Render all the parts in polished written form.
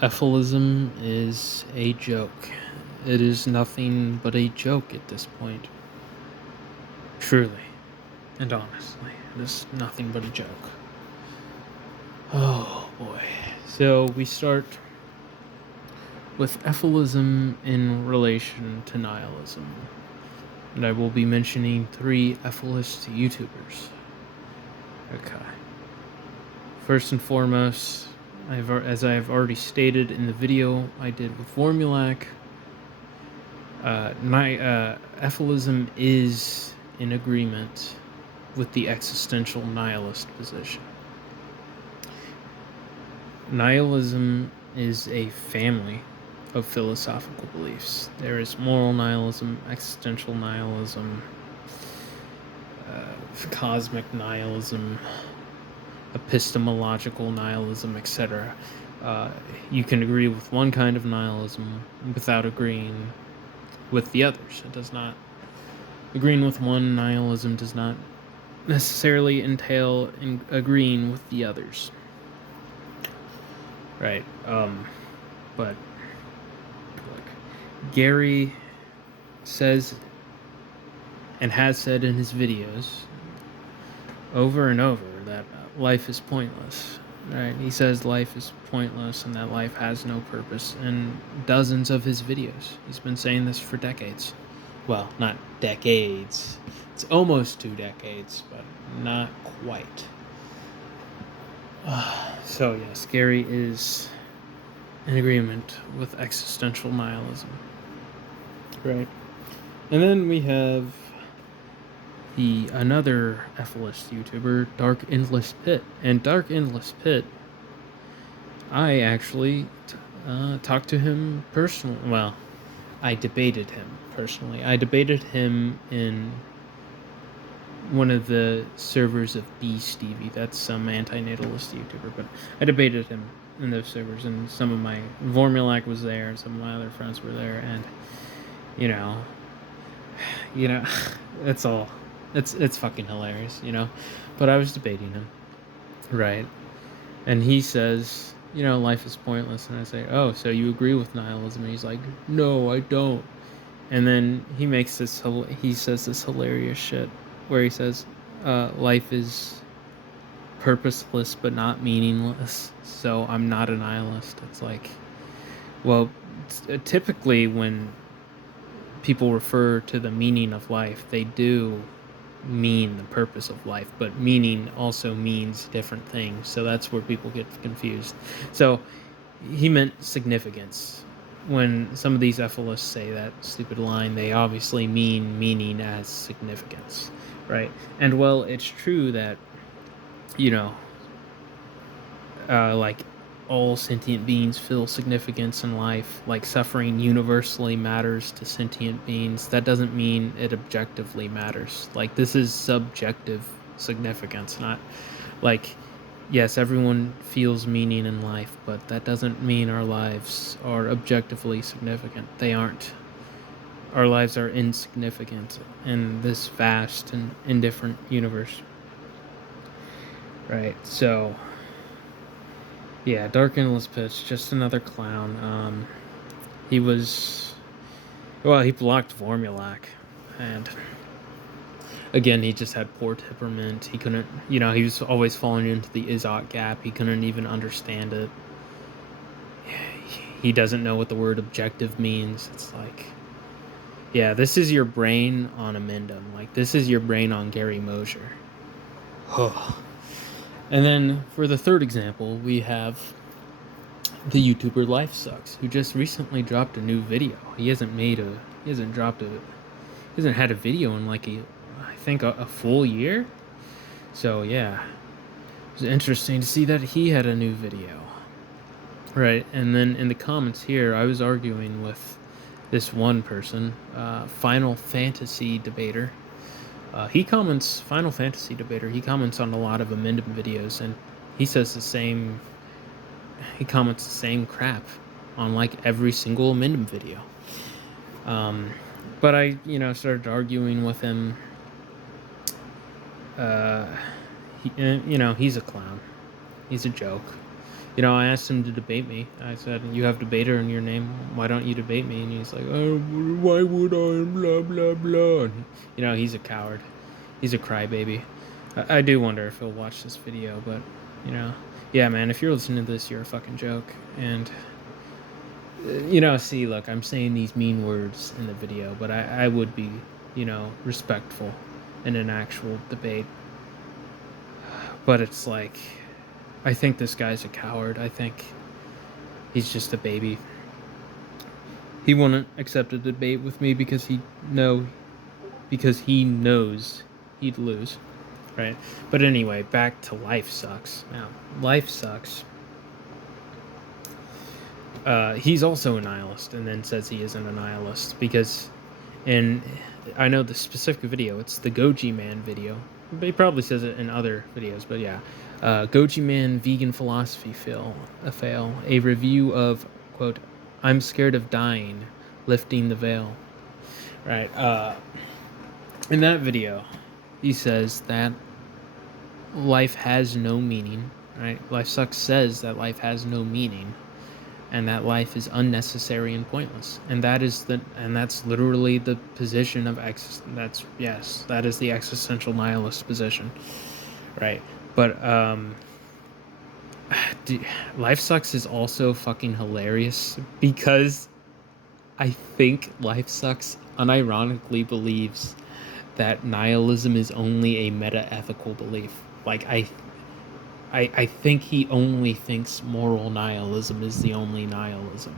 Efilism is a joke. It is nothing but a joke at this point. Truly and honestly, it is nothing but a joke. Oh boy. So we start with Efilism in relation to nihilism. And I will be mentioning 3 Efilist YouTubers. Okay. First and foremost, as I have already stated in the video I did with Formulac, Efilism is in agreement with the existential nihilist position. Nihilism is a family of philosophical beliefs. There is moral nihilism, existential nihilism, cosmic nihilism, epistemological nihilism, etc. You can agree with one kind of nihilism without agreeing with the others. It does not. Agreeing with one nihilism does not necessarily entail agreeing with the others. Right. But look, Gary says and has said in his videos over and over that life is pointless. Right? He says life is pointless and that life has no purpose in dozens of his videos. He's been saying this for decades. Well, not decades. It's almost 2 decades, but not quite. So yes, Gary is in agreement with existential nihilism. Right. And then we have another Efilist YouTuber, Dark Endless Pit. And Dark Endless Pit, I actually talked to him personally. Well, I debated him personally. I debated him in one of the servers of B Stevie. That's some anti-natalist YouTuber, but I debated him in those servers, and some of my Vormulac was there, and some of my other friends were there, and you know, it's all, it's fucking hilarious, But I was debating him, right? And he says, life is pointless, and I say, oh, so you agree with nihilism? And he's like, no, I don't. And then he says this hilarious shit where he says, life is purposeless but not meaningless, so I'm not a nihilist. It's like, well, typically when people refer to the meaning of life, they do mean the purpose of life, but meaning also means different things, so that's where people get confused. So he meant significance. When some of these Ephilists say that stupid line, they obviously mean meaning as significance, right? And well, it's true that, like all sentient beings feel significance in life, like suffering universally matters to sentient beings. That doesn't mean it objectively matters. Like, this is subjective significance, not like, yes, everyone feels meaning in life, but that doesn't mean our lives are objectively significant. They aren't. Our lives are insignificant in this vast and indifferent universe. Right, so yeah, Dark Endless Pitch, just another clown. He blocked Formulac, and again, he just had poor temperament. He couldn't, he was always falling into the Izot gap. He couldn't even understand it. He doesn't know what the word objective means. It's like, yeah, this is your brain on Amendum. Like, this is your brain on Gary Mosier. And then for the third example, we have the YouTuber Life Sucks, who just recently dropped a new video. He hasn't had a video in like I think a full year. So yeah, it was interesting to see that he had a new video. Right, and then in the comments here, I was arguing with this one person, Final Fantasy Debater. He comments on a lot of Amendment videos, and he says he comments the same crap on like every single Amendment video. But I, started arguing with him. He's a clown. He's a joke. I asked him to debate me. I said, "You have debater in your name. Why don't you debate me?" And he's like, "Oh, why would I? Blah blah blah." And, he's a coward. He's a crybaby. I do wonder if he'll watch this video, but yeah, man. If you're listening to this, you're a fucking joke. And see, look, I'm saying these mean words in the video, but I would be, respectful in an actual debate. But it's like, I think this guy's a coward. I think he's just a baby. He wouldn't accept a debate with me because he knows he'd lose, right? But anyway, back to life sucks. Now, life sucks. He's also a nihilist, and then says he isn't a nihilist because, and I know the specific video. It's the Goji Man video. He probably says it in other videos, but yeah. Goji Man Vegan Philosophy Fail. A review of, quote, "I'm scared of dying, lifting the veil." Right. In that video, he says that life has no meaning. Right. Life Sucks says that life has no meaning, and that life is unnecessary and pointless. And that's literally the position of that is the existential nihilist position, right? But Life Sucks is also fucking hilarious because I think Life Sucks unironically believes that nihilism is only a meta-ethical belief. Like I think he only thinks moral nihilism is the only nihilism.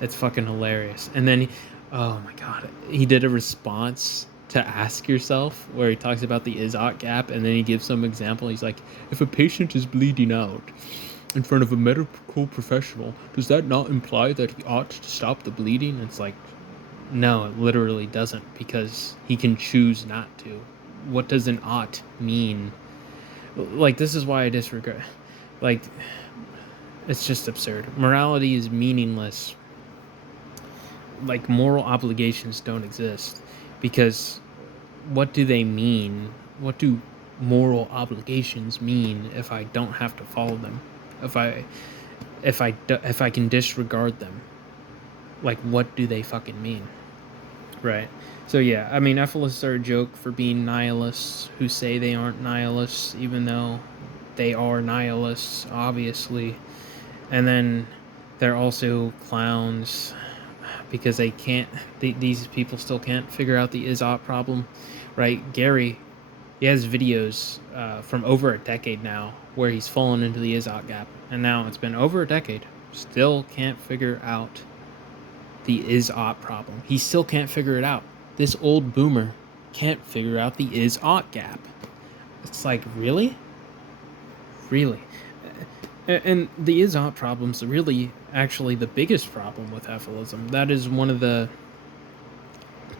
It's fucking hilarious. And then, oh my god, he did a response to Ask Yourself where he talks about the Izot gap, and then he gives some example. He's like, if a patient is bleeding out in front of a medical professional, does that not imply that he ought to stop the bleeding? It's like, no, it literally doesn't, because he can choose not to. What does an ought mean? Like, this is why I disregard. Like, it's just absurd. Morality is meaningless. Like, moral obligations don't exist, because what do they mean? What do moral obligations mean if I don't have to follow them? If I can disregard them? Like, what do they fucking mean? Right. So yeah, I mean, Ephilists are a joke for being nihilists who say they aren't nihilists, even though they are nihilists, obviously. And then they're also clowns because they can't. These people still can't figure out the Izot problem, right? Gary, he has videos from over a decade now where he's fallen into the Izot gap, and now it's been over a decade, still can't figure out the Is-Ought problem. He still can't figure it out. This old boomer can't figure out the Is-Ought gap. It's like, really? Really? And the Is-Ought problem's really actually the biggest problem with Efilism. That is one of the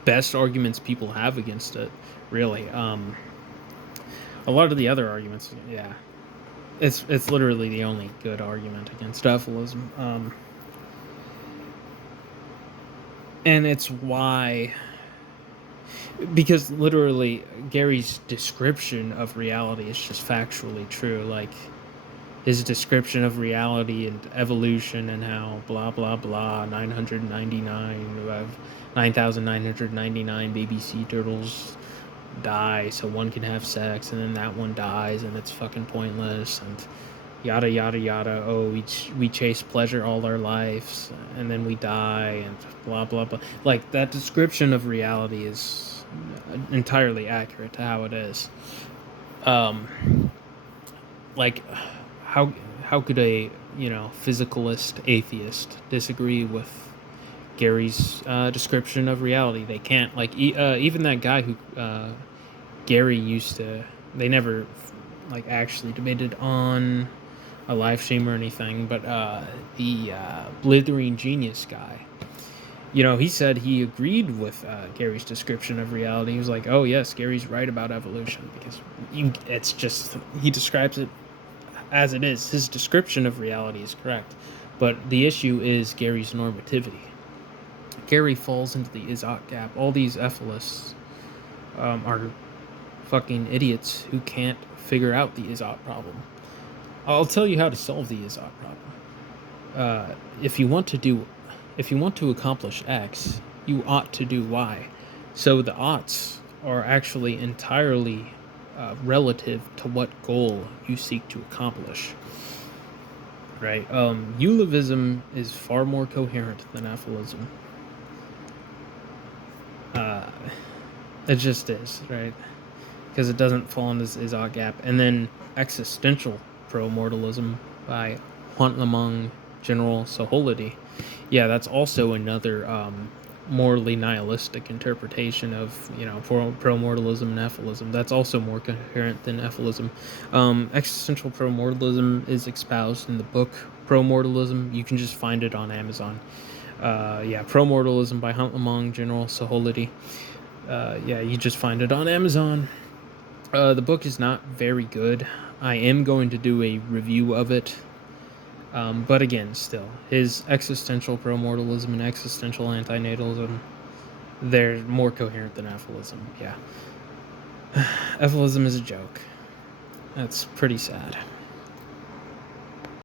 best arguments people have against it, really. A lot of the other arguments, yeah. It's literally the only good argument against Efilism. And it's why, because literally Gary's description of reality is just factually true. Like, his description of reality and evolution and how blah blah blah 9,999 baby sea turtles die so one can have sex, and then that one dies and it's fucking pointless, and yada yada yada. Oh, we chase pleasure all our lives and then we die, and blah blah blah. Like, that description of reality is entirely accurate to how it is. Like, how could a physicalist atheist disagree with Gary's description of reality? They can't. Like, even that guy who Gary used to, they never like actually debated on a live stream or anything, but the Blithering Genius guy, he said he agreed with Gary's description of reality. He was like, oh yes, Gary's right about evolution, because it's just, he describes it as it is. His description of reality is correct, but the issue is Gary's normativity. Gary falls into the Izot gap. All these Ephilists are fucking idiots who can't figure out the Izot problem. I'll tell you how to solve the is-ought problem. Uh, if you want to do, if you want to accomplish X, you ought to do Y. So the oughts are actually entirely relative to what goal you seek to accomplish. Right? Eulavism is far more coherent than Efilism. Uh, it just is, right? Because it doesn't fall in this is-ought gap. And then existential pro-mortalism by Huntlamong General Soholity. Yeah, that's also another morally nihilistic interpretation of, you know, pro-mortalism and Efilism. That's also more coherent than Efilism. Existential pro-mortalism is espoused in the book Pro-Mortalism. You can just find it on Amazon. Yeah, Pro-Mortalism by Huntlamong General Soholity. Yeah, you just find it on Amazon. The book is not very good. I am going to do a review of it. But again, still, his existential pro-mortalism and existential antinatalism, they're more coherent than Efilism. Yeah. Efilism is a joke. That's pretty sad.